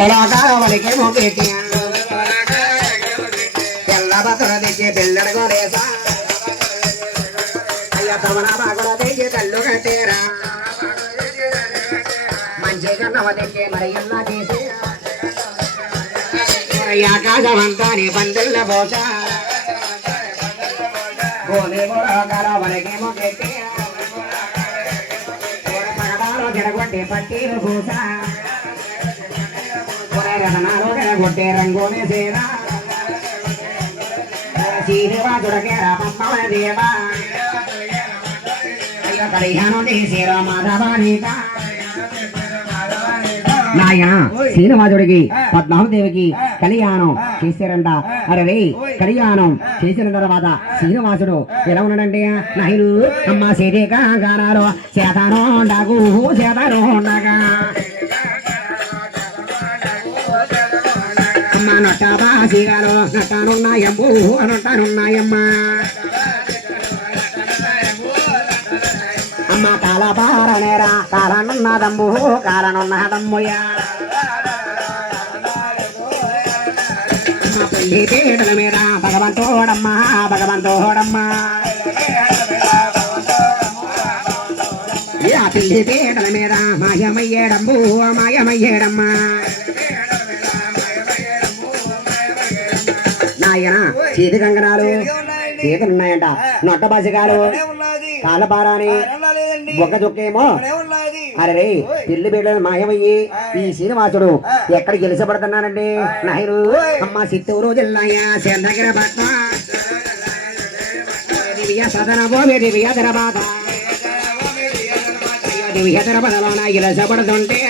వాళ్ళకేమో పెట్టియా తెల్ల బతుల తెచ్చి పిల్లడు లేసా అయ్య తమన బాగుల తెచ్చి కళ్ళు కట్టేరా మంచి కన్నవ తెచ్చి మరి ఎలా చేసి ఆకాశమంతా నీ పందిళ్ళ పోస భూమి బుడగల వాళ్ళకేమో పెట్టి పగడాలు జడగొట్టి పట్టీలు పూస రతనాలు జడగొట్టే రంగుని సేనా శ్రీనివాసుడికేరా పంపవ దేవా కళ్యాణం చేసేరా మాధవానిక నాయన శ్రీనివాసుడికి పద్మావదేవికి కళ్యాణం చేశారంట. అరే కళ్యాణం చేసిన తర్వాత శ్రీనివాసుడు ఎలా ఉన్నాడంటే నాయను అమ్మ సేదేగా గానాలు చేతానో ఉండగు చేతానో ఉండగా అమ్మ నొట్ట బాసిగాను నట్టానున్నాయమ్ము నొట్టానున్నాయమ్మా అమ్మ కాలపారనేరా కాలనున్నదమ్ము కాలనున్నదమ్ముయా అమ్మ పెళ్లి పీటల మీద భగవంతోడమ్మా భగవంతోడమ్మా పెళ్లి పీటల మీద మాయమయ్యేడమ్ము మాయమయ్యేడమ్మా నాయన చేతి కంకణాలు చేతులు ఉన్నాయంట నొట్ట బాసిగాలు కాలపారాని ఒక చుక్కేమో అరే పిల్లి బిడ్డలు మాయమయ్యి ఈ శ్రీనివాసుడు ఎక్కడ గెలిచబడుతున్నానండి నాయను అమ్మ చిత్తూరు జిల్లాయా చంద్రగిరి పట్న దివ్య సదన భూమి దివ్య ధరబాధ దివ్య ధరబదలోన గెలిచబడుతుంటే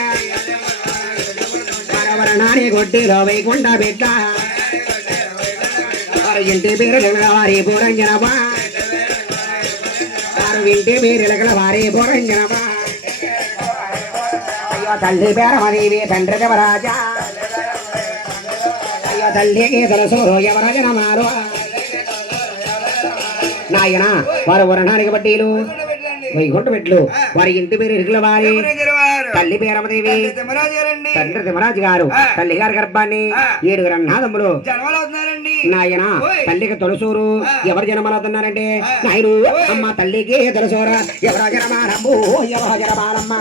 వరవరణాన్ని కొట్టిలో వైకుంఠ బిడ్డ ఇంటి పేరు వారి పూరంజనమా వారు ఇంటి పేరు వారి పూరంజనమా అయ్యో తల్లి పేరమదేవి తండ్రి దేవరాజా అయ్యో తల్లికి తెలుసు ఎవరజనమారు నాయన వారు వరణానికి బట్టీలు వైకుంఠ బిడ్డలు వారి ఇంటి పేరు ఇరుగుల వారి తల్లి పేరమదేవి తండ్రి తిమరాజు గారు తల్లి గారి గర్భాన్ని 7 అన్నాదమ్ములు నాయన తల్లికి తొలసూరు ఎవరు జనమవుతున్నారంటే నాయను అమ్మ తల్లికి తొలసూర ఎవరో జనమారమ్ము ఎవరో జనమారమ్మ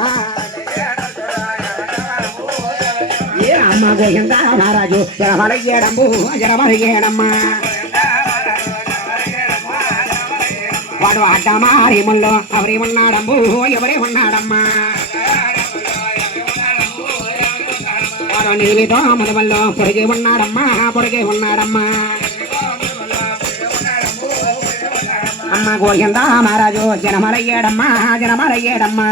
ఏ అమ్మ గోయంగా మహారాజు జనమరయ్యేడమ్ము జనమరయ్యేడమ్మ వాడు అడ్డమారేముల్లో ఎవరి ఉన్నాడమ్ము ఎవరే ఉన్నాడమ్మా వాడు నిర్మితో మొదవల్లో పొడిగే ఉన్నాడమ్మా పొడిగే ఉన్నాడమ్మా అమ్మ గోయందా మహారాజు జనమరయ్యేడమ్మా జనమరయ్యేడమ్మా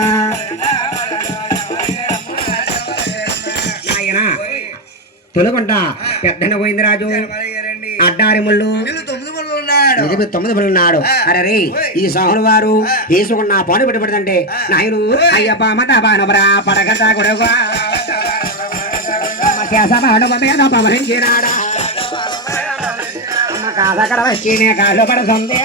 నాయన తొలుగుంట పెద్దన గోవిందరాజు అడ్డారి ముళ్ళు 9 ఉన్నాడు. అరే ఈ సోహులు వారు తీసుకున్న పని పెట్టుబడుతుంటే నాయను అయ్యప్ప మత బానబరా పడగత కొడగా మీద పవరించినాడా అమ్మ కాదకడ వచ్చి కాళ్ళు పడుతుంది